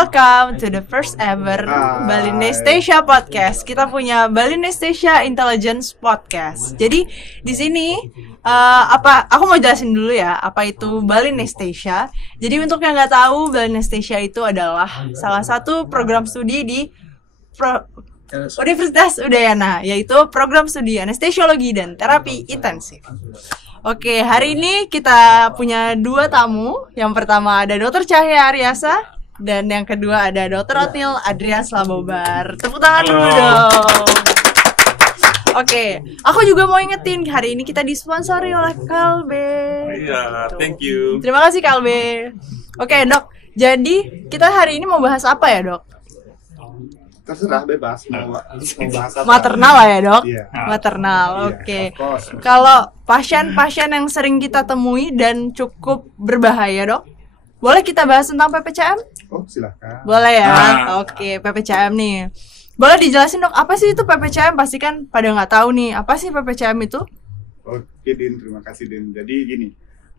welcome to the first ever Balinestesia Podcast. Kita punya Balinestesia Intelligence Podcast. Jadi di sini aku mau jelasin dulu ya apa itu Balinestesia. Jadi untuk yang nggak tahu, Balinestesia itu adalah salah satu program studi di Universitas Udayana, yaitu program studi anestesiologi dan terapi intensif. Oke, hari ini kita punya dua tamu. Yang pertama ada Dr. Cahya Aryasa dan yang kedua ada Dr. Otnil Adrias Labobar. Tepuk tangan dulu dong. Oke, aku juga mau ingetin hari ini kita disponsori oleh Kalbe. Iya, thank you. Terima kasih Kalbe. Oke, Dok. Jadi kita hari ini mau bahas apa ya, Dok? Terserah, bebas mau bahas apa. Maternal lah ya, Dok? Iya. Maternal, Iya, oke. of course. Kalau pasien-pasien yang sering kita temui dan cukup berbahaya, Dok, boleh kita bahas tentang PPCM? Oh, silakan. Boleh ya? Oke, PPCM nih. Boleh dijelasin, Dok, apa sih itu PPCM? Pasti kan pada nggak tahu nih, apa sih PPCM itu? Oke, Din, terima kasih, Din. Jadi gini,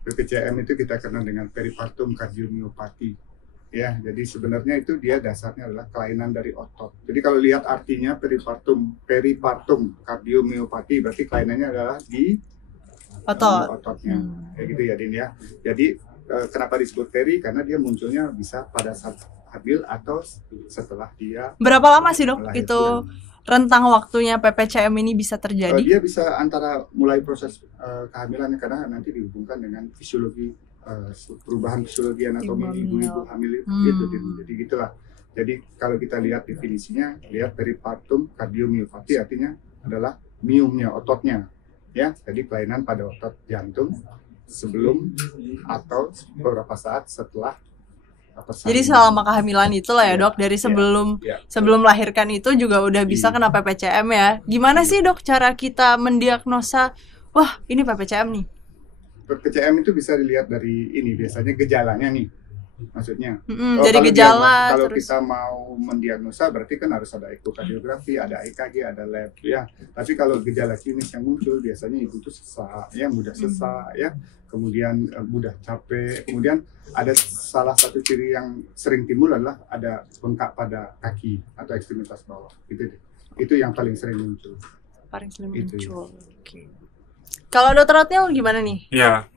PPCM itu kita kenal dengan peripartum kardiomyopati. Ya, jadi sebenarnya itu dia dasarnya adalah kelainan dari otot. Jadi kalau lihat artinya peripartum kardiomyopati berarti kelainannya adalah di ototnya. Kayak gitu ya, Din ya. Jadi kenapa disebut peri? Karena dia munculnya bisa pada saat hamil atau setelah dia. Berapa lama sih, Dok, itu rentang waktunya PPCM ini bisa terjadi? Dia bisa antara mulai proses kehamilannya, karena nanti dihubungkan dengan fisiologi, perubahan fisiologi anatomi ibu-ibu hamil gitu. Jadi gitulah. Jadi kalau kita lihat definisinya, lihat peripartum kardiomyopati artinya adalah miumnya, ototnya, ya. Jadi kelainan pada otot jantung sebelum atau beberapa saat setelah. Jadi selama kehamilan itulah ya, Dok, dari sebelum melahirkan itu juga udah bisa kena PPCM ya. Gimana sih, Dok, cara kita mendiagnosa, wah ini PPCM nih? PPCM itu bisa dilihat dari ini, biasanya gejalanya nih, maksudnya. Dari gejala. Kalau kita mau mendiagnosa berarti kan harus ada ekokardiografi, ada EKG, ada lab, ya. Tapi kalau gejala klinis yang muncul biasanya ibu itu sesak, ya, mudah sesak, ya. Kemudian mudah capek, kemudian ada salah satu ciri yang sering timbul adalah ada bengkak pada kaki atau ekstremitas bawah, itu yang paling sering muncul. Oke. Kalau Dr. Otnil gimana nih? Ya,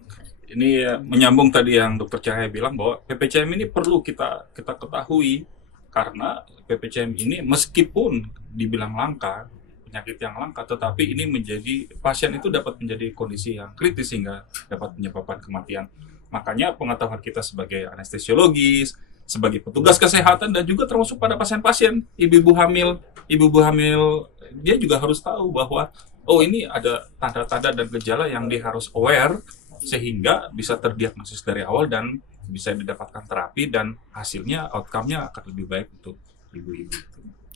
ini menyambung tadi yang Dr. Cahaya bilang bahwa PPCM ini perlu kita ketahui karena PPCM ini meskipun dibilang langka, penyakit yang langka, tetapi ini menjadi pasien itu dapat menjadi kondisi yang kritis sehingga dapat menyebabkan kematian. Makanya pengetahuan kita sebagai anestesiologis, sebagai petugas kesehatan dan juga termasuk pada pasien-pasien ibu-ibu hamil dia juga harus tahu bahwa ini ada tanda-tanda dan gejala yang dia harus aware sehingga bisa terdiagnosis dari awal dan bisa didapatkan terapi dan hasilnya, outcome-nya akan lebih baik untuk ibu-ibu.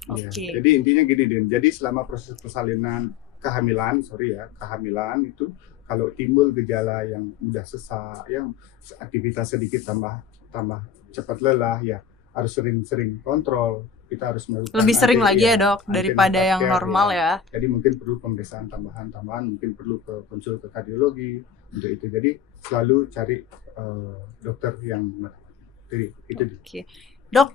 Okay. Jadi intinya gini, Din. Jadi selama proses persalinan kehamilan itu kalau timbul gejala yang mudah sesak, yang aktivitas sedikit tambah cepat lelah, ya harus sering-sering kontrol. Kita harus melakukan lebih sering lagi ya, Dok, daripada yang normal ya. Jadi mungkin perlu pemeriksaan tambahan, mungkin perlu konsul ke kardiologi untuk itu. Jadi selalu cari dokter yang jadi itu. Oke. Dok,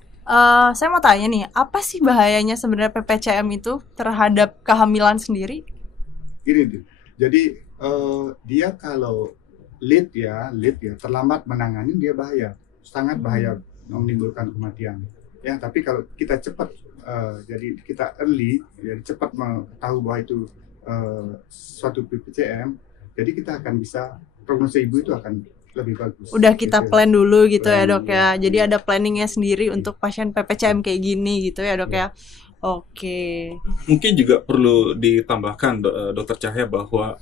saya mau tanya nih, apa sih bahayanya sebenarnya PPCM itu terhadap kehamilan sendiri? Gini, jadi dia kalau lead ya terlambat menangani dia bahaya, sangat bahaya, menimbulkan kematian. Ya, tapi kalau kita cepat, jadi kita early, jadi cepat mengetahui bahwa itu suatu PPCM, jadi kita akan bisa prognosa ibu itu akan lebih bagus. Udah kita plan dulu gitu ya, Dok ya. Jadi ada planningnya sendiri untuk pasien PPCM kayak gini gitu ya, Dok ya. Oke. Mungkin juga perlu ditambahkan, Dr. Cahya, bahwa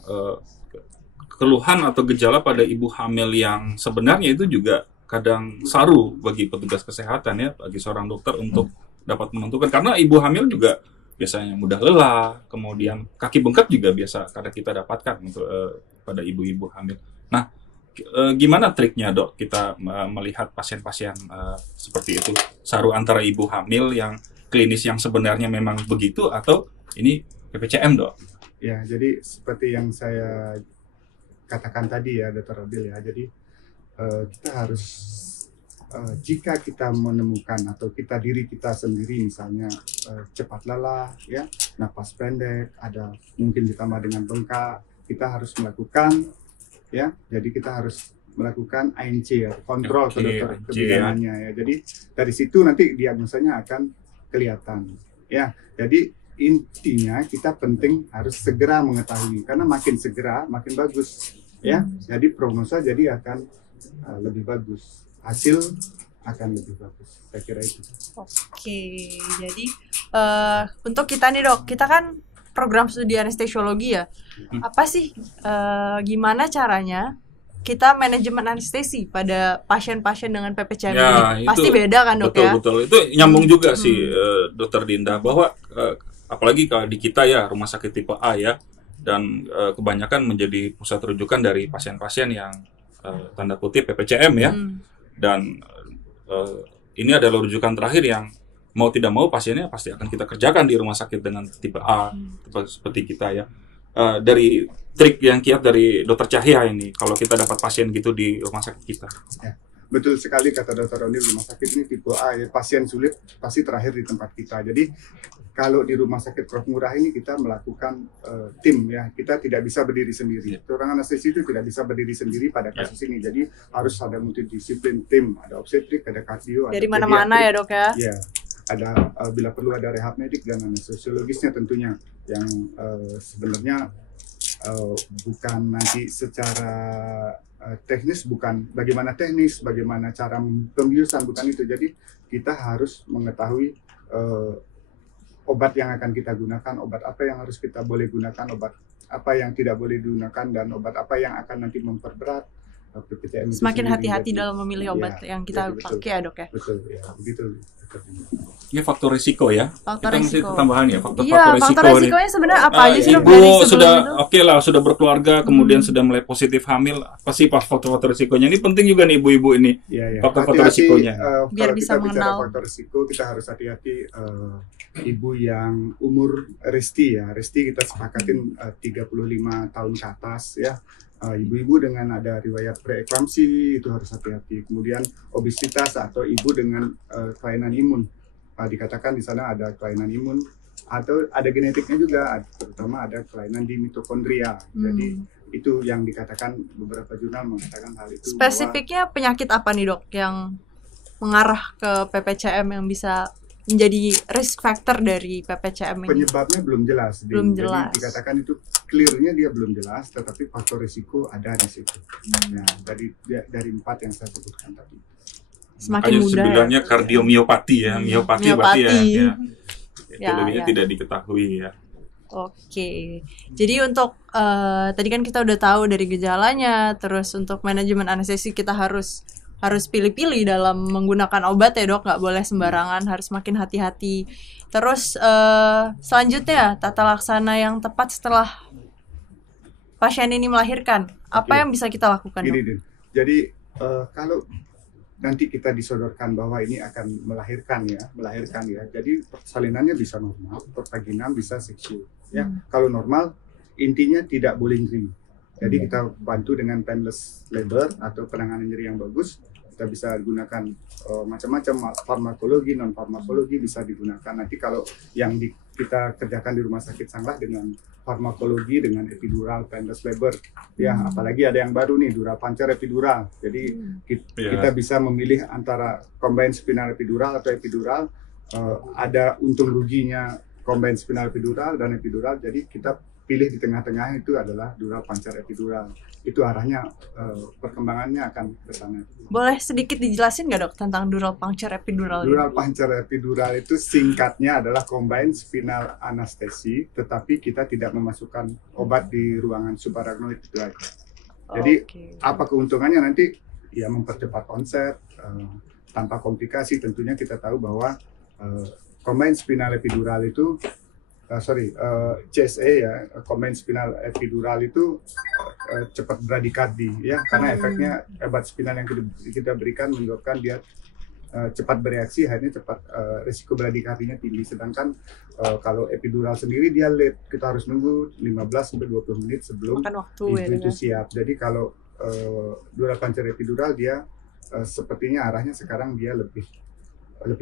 keluhan atau gejala pada ibu hamil yang sebenarnya itu juga kadang saru bagi petugas kesehatan ya, bagi seorang dokter untuk dapat menentukan, karena ibu hamil juga biasanya mudah lelah, kemudian kaki bengkak juga biasa kadang kita dapatkan untuk pada ibu-ibu hamil. Nah, gimana triknya, Dok, kita melihat pasien-pasien seperti itu, saru antara ibu hamil yang klinis yang sebenarnya memang begitu atau ini PPCM, Dok? Ya, jadi seperti yang saya katakan tadi ya, Dr. Robil ya, jadi kita harus jika kita menemukan atau diri kita sendiri misalnya cepat lelah, ya, napas pendek, ada mungkin ditambah dengan bengkak, kita harus melakukan, ya, jadi kita harus melakukan ANC ya, kontrol ke dokter kebidaannya ya. Jadi dari situ nanti diagnosanya akan kelihatan, ya. Jadi intinya kita penting harus segera mengetahui karena makin segera makin bagus, ya. Jadi prognosa jadi akan lebih bagus, hasil akan lebih bagus. Saya kira itu. Oke, jadi untuk kita nih dok, kita kan program studi anestesiologi ya. Apa sih gimana caranya kita manajemen anestesi pada pasien-pasien dengan PPCM ini? Pasti beda kan dok, ya? Betul. Itu nyambung juga sih Dokter Dinda, bahwa apalagi kalau di kita ya rumah sakit tipe A ya, dan kebanyakan menjadi pusat rujukan dari pasien-pasien yang tanda kutip PPCM ya. Dan ini adalah rujukan terakhir yang mau tidak mau pasiennya pasti akan kita kerjakan di rumah sakit dengan tipe A, seperti kita ya. Dari trik yang kiat dari Dokter Cahya ini, kalau kita dapat pasien gitu di rumah sakit kita. Ya, betul sekali kata Dokter Roni, rumah sakit ini tipe A ya, pasien sulit pasti terakhir di tempat kita. Jadi kalau di rumah sakit Prof Ngurah ini kita melakukan tim ya, kita tidak bisa berdiri sendiri. Seorang anestesi itu tidak bisa berdiri sendiri pada kasus ini. Jadi harus ada multidisiplin tim, ada obstetrik, ada kardio, dari mana-mana ya dok ya. Ya, ada bila perlu ada rehab medik dan anestesiologisnya tentunya yang sebenarnya bukan nanti secara teknis, bukan bagaimana teknis, bagaimana cara pembiusan, bukan itu. Jadi kita harus mengetahui obat yang akan kita gunakan, obat apa yang harus kita boleh gunakan, obat apa yang tidak boleh digunakan, dan obat apa yang akan nanti memperberat PPCM. Semakin hati-hati dalam memilih obat yang kita pakai ya dok ya. Betul ya, begitu. Ini faktor risiko ya. Faktor kita risiko. Mesti tambahan ya, faktor risikonya sebenarnya apa aja sih dok? Ibu sudah oke lah, sudah berkeluarga, kemudian sudah mulai positif hamil, apa sih faktor-faktor risikonya? Ini penting juga nih ibu-ibu ini. Faktor-faktor risikonya. Biar bisa mengenal faktor risiko, kita harus hati-hati ibu yang umur resti ya. Resti kita sepakatin 35 tahun ke atas ya. Ibu-ibu dengan ada riwayat preeklamsi itu harus hati-hati. Kemudian obesitas atau ibu dengan kelainan imun, dikatakan di sana ada kelainan imun atau ada genetiknya juga, terutama ada kelainan di mitokondria. Jadi itu yang dikatakan, beberapa jurnal mengatakan hal itu. Spesifiknya penyakit apa nih dok yang mengarah ke PPCM yang bisa menjadi risk factor dari PPCM ini? Penyebabnya belum jelas. Jadi dikatakan itu clear-nya dia belum jelas, tetapi faktor risiko ada di situ. Nah, dari 4 yang saya sebutkan tadi. Semakin mudah sebenarnya ya. Kardiomiopati ya, miopati berarti ya. Lebihnya tidak diketahui ya. Oke, jadi untuk tadi kan kita udah tahu dari gejalanya, terus untuk manajemen anestesi kita harus pilih-pilih dalam menggunakan obat ya dok, nggak boleh sembarangan, harus makin hati-hati. Terus selanjutnya tata laksana yang tepat setelah pasien ini melahirkan, apa yang bisa kita lakukan dok? Jadi kalau nanti kita disodorkan bahwa ini akan melahirkan ya, jadi persalinannya bisa normal, pervaginam bisa seksual ya. Kalau normal intinya tidak boleh nyeri. Jadi kita bantu dengan painless labor atau penanganan nyeri yang bagus. Kita bisa gunakan macam-macam farmakologi, non farmakologi bisa digunakan. Nanti kalau yang kita kerjakan di rumah sakit Sanglah dengan farmakologi, dengan epidural, painless labor, ya apalagi ada yang baru nih, dural pancar epidural. Jadi kita bisa memilih antara combined spinal epidural atau epidural. Ada untung ruginya combined spinal epidural dan epidural. Jadi kita pilih di tengah-tengah itu adalah dural pancar epidural. Itu arahnya perkembangannya akan ke sana. Boleh sedikit dijelasin nggak dok tentang dural pancar epidural? Dural pancar epidural itu singkatnya adalah combined spinal anestesi, tetapi kita tidak memasukkan obat di ruangan subarachnoid itu aja. Jadi apa keuntungannya nanti? Ya mempercepat onset tanpa komplikasi. Tentunya kita tahu bahwa combined spinal epidural itu CSE ya, combined spinal epidural itu cepat bradikardi ya, karena efeknya obat spinal yang kita berikan menyebabkan dia cepat bereaksi, akhirnya cepat risiko bradikardinya tinggi. Sedangkan kalau epidural sendiri dia late, kita harus nunggu 15-20 menit sebelum itu siap. Jadi kalau dural pancar epidural dia sepertinya arahnya sekarang dia lebih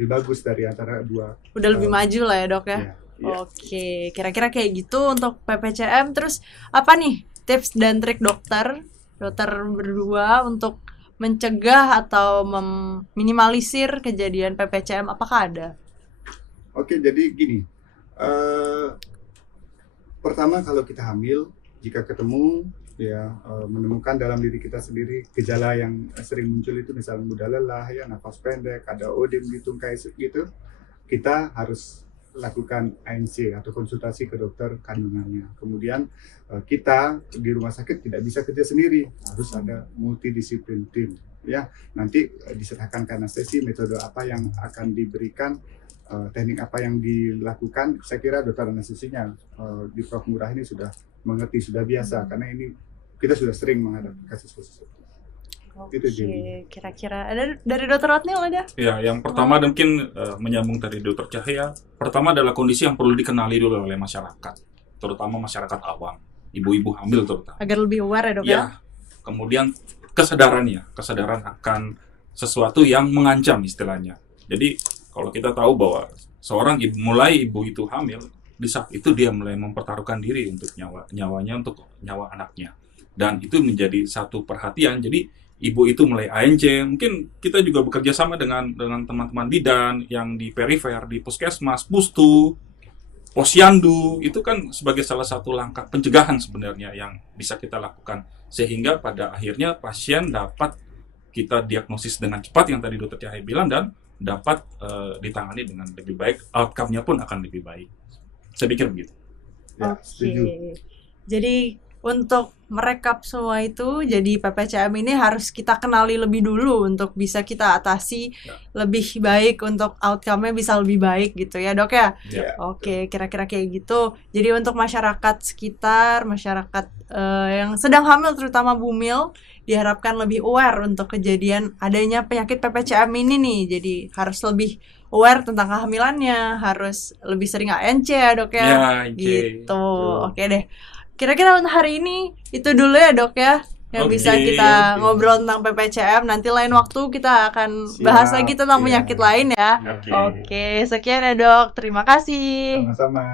bagus dari antara dua. Udah lebih maju lah ya dok ya. Iya. Oke, kira-kira kayak gitu untuk PPCM. Terus apa nih tips dan trik dokter berdua untuk mencegah atau meminimalisir kejadian PPCM? Apakah ada? Oke, jadi gini. Pertama, kalau kita hamil, jika ketemu ya menemukan dalam diri kita sendiri gejala yang sering muncul itu misalnya mudah lelah, ya nafas pendek, ada ODEM di tungkai gitu, kita harus lakukan ANC atau konsultasi ke dokter kandungannya. Kemudian kita di rumah sakit tidak bisa kerja sendiri, harus ada multidisiplin tim. Ya, nanti diserahkan ke anestesi, metode apa yang akan diberikan, teknik apa yang dilakukan. Saya kira dokter anestesinya di Prof Murah ini sudah mengerti, sudah biasa, karena ini kita sudah sering menghadapi kasus-kasus itu. Oke, kira-kira ada dari dokter Otnil ada? Ya, yang pertama mungkin menyambung dari dokter Cahya. Pertama adalah kondisi yang perlu dikenali dulu oleh masyarakat, terutama masyarakat awam, ibu-ibu hamil terutama. Agar lebih aware ya dok ya? Ya, kemudian kesadaran akan sesuatu yang mengancam istilahnya. Jadi kalau kita tahu bahwa seorang ibu itu hamil, di saat itu dia mulai mempertaruhkan diri untuk nyawanya untuk nyawa anaknya. Dan itu menjadi satu perhatian. Jadi ibu itu mulai ANC, mungkin kita juga bekerja sama dengan teman-teman bidan yang di perifer, di puskesmas, pustu, posyandu, itu kan sebagai salah satu langkah pencegahan sebenarnya yang bisa kita lakukan. Sehingga pada akhirnya pasien dapat kita diagnosis dengan cepat yang tadi dokter Cahaya bilang dan dapat ditangani dengan lebih baik, outcome-nya pun akan lebih baik. Saya pikir begitu. Ya, setuju. Jadi untuk merekap semua itu, jadi PPCM ini harus kita kenali lebih dulu untuk bisa kita atasi lebih baik, untuk outcome-nya bisa lebih baik gitu ya dok ya? Oke, kira-kira kayak gitu. Jadi untuk masyarakat sekitar, masyarakat yang sedang hamil terutama bumil, diharapkan lebih aware untuk kejadian adanya penyakit PPCM ini nih. Jadi harus lebih aware tentang kehamilannya, harus lebih sering ANC ya dok ya? Ya, gitu. Oke deh. Kira-kira untuk hari ini itu dulu ya dok ya, yang bisa kita ngobrol tentang PPCM. Nanti lain waktu kita akan bahas lagi tentang penyakit lain ya. Oke, sekian ya dok, terima kasih. Sama-sama.